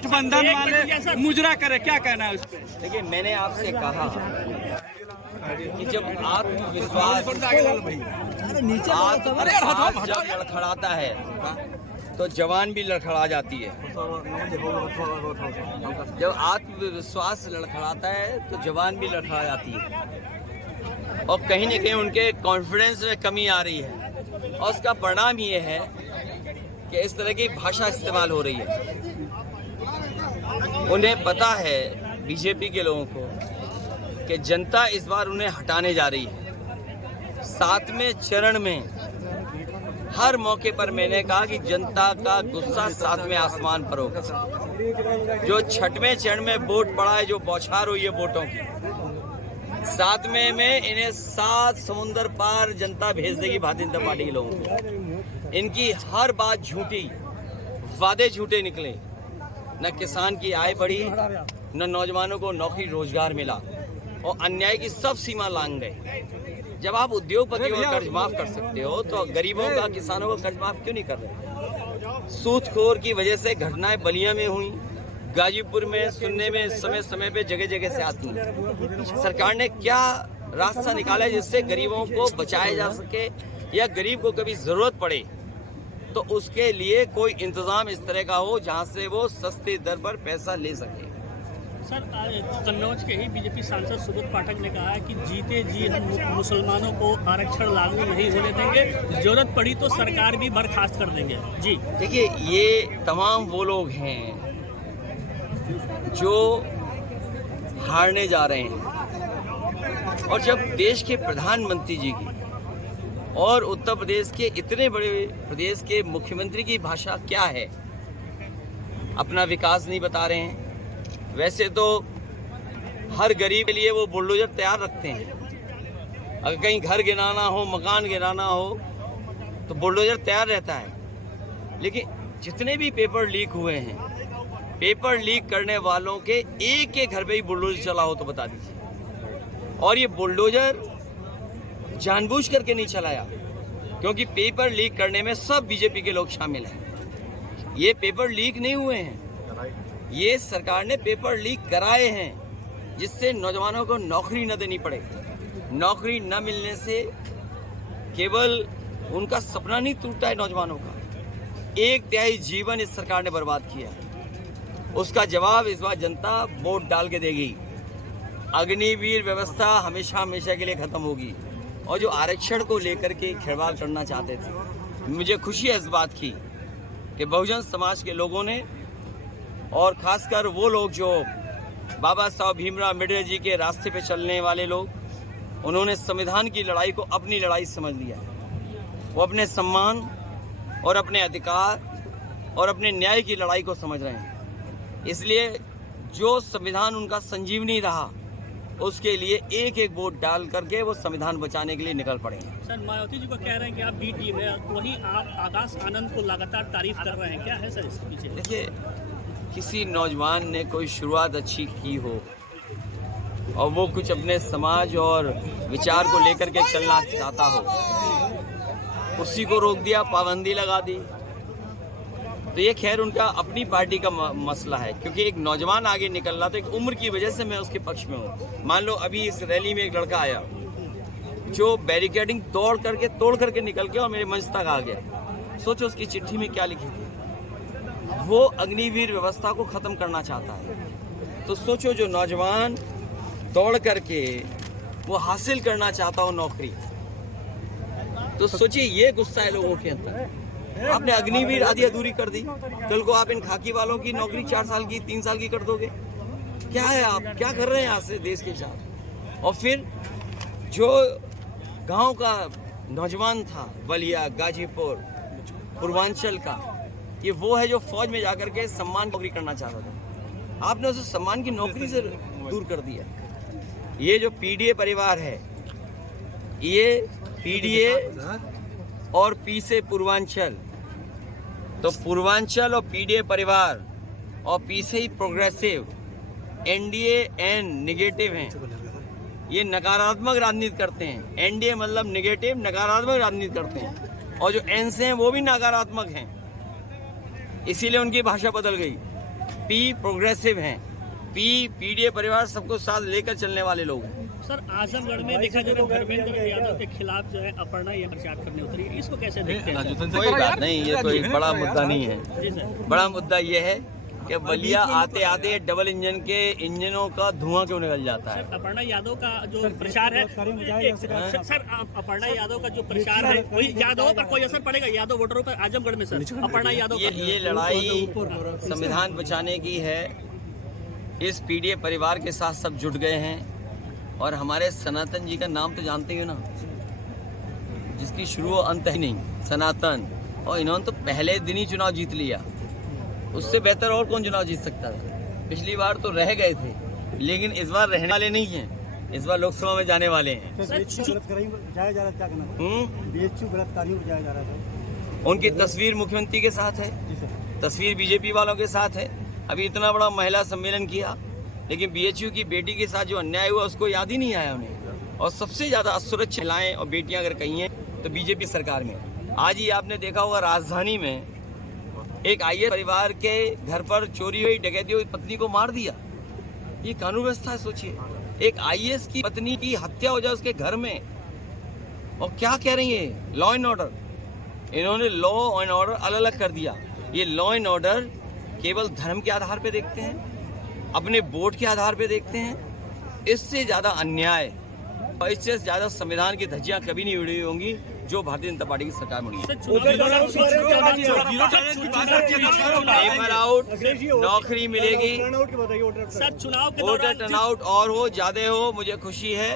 गठबंधन वाले मुजरा करे, क्या कहना है उस पर? देखिए, मैंने आपसे कहा कि जब आत्मविश्वास जब लड़खड़ाता है तो जवान भी लड़खड़ा जाती है। जब आत्मविश्वास लड़खड़ाता है तो जवान भी लड़खड़ा जाती है, और कहीं न कहीं उनके कॉन्फिडेंस में कमी आ रही है, और उसका परिणाम ये है कि इस तरह की भाषा इस्तेमाल हो रही है। उन्हें पता है, बीजेपी के लोगों को, कि जनता इस बार उन्हें हटाने जा रही है। 7वें चरण में हर मौके पर मैंने कहा कि जनता का गुस्सा 7वें आसमान पर होगा। जो 6वें चरण में वोट पड़ा है, जो बौछार हुई है वोटों की, 7वें में इन्हें 7 समुंदर पार जनता भेज देगी भारतीय जनता पार्टी के लोगों को। इनकी हर बात झूठी, वादे झूठे निकले। न किसान की आय बढ़ी, न नौजवानों को नौकरी रोजगार मिला, और अन्याय की सब सीमा लांघ गए। जब आप उद्योगपतियों का कर्ज माफ कर सकते हो तो गरीबों का, किसानों का कर्ज माफ क्यों नहीं कर रहे? सूदखोर की वजह से घटनाएं बलिया में हुई, गाजीपुर में सुनने में समय समय पे जगह जगह से आती है। सरकार ने क्या रास्ता निकाला है जिससे गरीबों को बचाया जा सके, या गरीब को कभी जरूरत पड़े तो उसके लिए कोई इंतजाम इस तरह का हो जहां से वो सस्ती दर पर पैसा ले सके। सर, कन्नौज के ही बीजेपी सांसद सुब्रत पाठक ने कहा है कि जीते जी हम मुसलमानों को आरक्षण लागू नहीं होने देंगे, जरूरत पड़ी तो सरकार भी बर्खास्त कर देंगे। जी देखिए, ये तमाम वो लोग हैं जो हारने जा रहे हैं, और जब देश के प्रधानमंत्री जी की और उत्तर प्रदेश के इतने बड़े प्रदेश के मुख्यमंत्री की भाषा क्या है, अपना विकास नहीं बता रहे हैं। वैसे तो हर गरीब के लिए वो बुलडोजर तैयार रखते हैं। अगर कहीं घर गिराना हो, मकान गिराना हो तो बुलडोजर तैयार रहता है। लेकिन जितने भी पेपर लीक हुए हैं, पेपर लीक करने वालों के एक एक घर पे ही बुलडोजर चला हो तो बता दीजिए। और ये बुलडोजर जानबूझ करके नहीं चलाया, क्योंकि पेपर लीक करने में सब बीजेपी के लोग शामिल हैं। ये पेपर लीक नहीं हुए हैं, ये सरकार ने पेपर लीक कराए हैं, जिससे नौजवानों को नौकरी न देनी पड़े। नौकरी न मिलने से केवल उनका सपना नहीं टूटता है नौजवानों का, 1/3 जीवन इस सरकार ने बर्बाद किया है। उसका जवाब इस बार जनता वोट डाल के देगी। अग्निवीर व्यवस्था हमेशा हमेशा के लिए खत्म होगी। और जो आरक्षण को लेकर के खिलवाड़ करना चाहते थे, मुझे खुशी है इस बात की कि बहुजन समाज के लोगों ने, और खासकर वो लोग जो बाबा साहब भीमराव अम्बेडकर जी के रास्ते पे चलने वाले लोग, उन्होंने संविधान की लड़ाई को अपनी लड़ाई समझ लिया है। वो अपने सम्मान और अपने अधिकार और अपने न्याय की लड़ाई को समझ रहे हैं। इसलिए जो संविधान उनका संजीवनी रहा, उसके लिए एक एक वोट डाल करके वो संविधान बचाने के लिए निकल पड़े हैं। सर, मायावती जी को कह रहे हैं कि आप बी टीम है, वही आप आकाश आनंद को लगातार तारीफ कर रहे हैं, क्या है सर इसके पीछे? देखिए, किसी नौजवान ने कोई शुरुआत अच्छी की हो और वो कुछ अपने समाज और विचार को लेकर के चलना चाहता हो, उसी को रोक दिया, पाबंदी लगा दी, तो ये खैर उनका अपनी पार्टी का मसला है। क्योंकि एक नौजवान आगे निकल रहा, तो एक उम्र की वजह से मैं उसके पक्ष में हूँ। मान लो अभी इस रैली में एक लड़का आया जो बैरिकेडिंग तोड़ करके निकल गया और मेरे मंच तक आ गया। सोचो उसकी चिट्ठी में क्या लिखी थी। वो अग्निवीर व्यवस्था को खत्म करना चाहता है। तो सोचो, जो नौजवान दौड़ करके वो हासिल करना चाहता हो नौकरी, तो सोचिए ये गुस्सा है लोगों के अंदर। आपने अग्निवीर आधी अधूरी कर दी, कल को आप इन खाकी वालों की नौकरी 4 साल की, 3 साल की कर दोगे। क्या है, आप क्या कर रहे हैं यहाँ से देश के साथ? और फिर जो गांव का नौजवान था, बलिया, गाजीपुर, पूर्वांचल का, ये वो है जो फौज में जाकर के सम्मान नौकरी करना चाहता था। आपने उसे सम्मान की नौकरी से दूर कर दिया। ये जो पीडीए परिवार है, ये पीडीए और पी से पूर्वांचल, तो पूर्वांचल और पीडीए परिवार और पी से ही प्रोग्रेसिव, एनडीए एन निगेटिव हैं। ये नकारात्मक राजनीति करते हैं। एनडीए मतलब निगेटिव, नकारात्मक राजनीति करते हैं, और जो एन से हैं वो भी नकारात्मक हैं। इसीलिए उनकी भाषा बदल गई। पी प्रोग्रेसिव हैं, पी पीडीए परिवार सबको साथ लेकर चलने वाले लोग हैं। सर आजमगढ़ में देखा जाए तो धर्मेंद्र यादव के खिलाफ जो है अपर्णा ये प्रचार करने उतरी है, इसको कैसे देखते हैं सर? कोई बात नहीं, ये कोई बड़ा मुद्दा नहीं है। जी सर। बड़ा मुद्दा ये है कि बलिया आते आते डबल इंजन के इंजनों का धुआं क्यों निकल जाता है। सर अपर्णा यादव का जो प्रचार है सर अपर्णा यादव का जो प्रचार है वही यादव पर कोई असर पड़ेगा यादव वोटरों पर आजमगढ़ में सर? अपर्णा यादव ये लड़ाई संविधान बचाने की है। इस पीडीए परिवार के साथ सब जुट गए हैं और हमारे सनातन जी का नाम तो जानते ही हो ना, जिसकी शुरू अंत ही नहीं, सनातन। और इन्होंने तो पहले दिन ही चुनाव जीत लिया, उससे बेहतर और कौन चुनाव जीत सकता था। पिछली बार तो रह गए थे, लेकिन इस बार रहने वाले नहीं हैं, इस बार लोकसभा में जाने वाले हैं। उनकी तस्वीर मुख्यमंत्री के साथ है, तस्वीर बीजेपी वालों के साथ है। अभी इतना बड़ा महिला सम्मेलन किया, लेकिन बीएचयू की बेटी के साथ जो अन्याय हुआ उसको याद ही नहीं आया उन्हें। और सबसे ज्यादा असुरक्षित महिलाएं और बेटियां अगर कहीं हैं तो बीजेपी सरकार में। आज ही आपने देखा होगा राजधानी में एक आईएएस परिवार के घर पर चोरी हुई, डकैती हुई पत्नी को मार दिया। ये कानून व्यवस्था है, सोचिए। एक आईएएस की पत्नी की हत्या हो जाए उसके घर में, और क्या कह रही है लॉ एंड ऑर्डर। इन्होंने लॉ एंड ऑर्डर अलग अलग कर दिया। ये लॉ एंड ऑर्डर केवल धर्म के आधार पे देखते हैं, अपने वोट के आधार पे देखते हैं। इससे ज्यादा अन्याय और इससे ज्यादा संविधान की धज्जियां कभी नहीं उड़ी होंगी जो भारतीय जनता पार्टी की सरकार में उड़ी है। पेपर आउट, नौकरी मिलेगी, सर चुनाव के वोटर टर्नआउट और हो ज्यादा हो, मुझे खुशी है।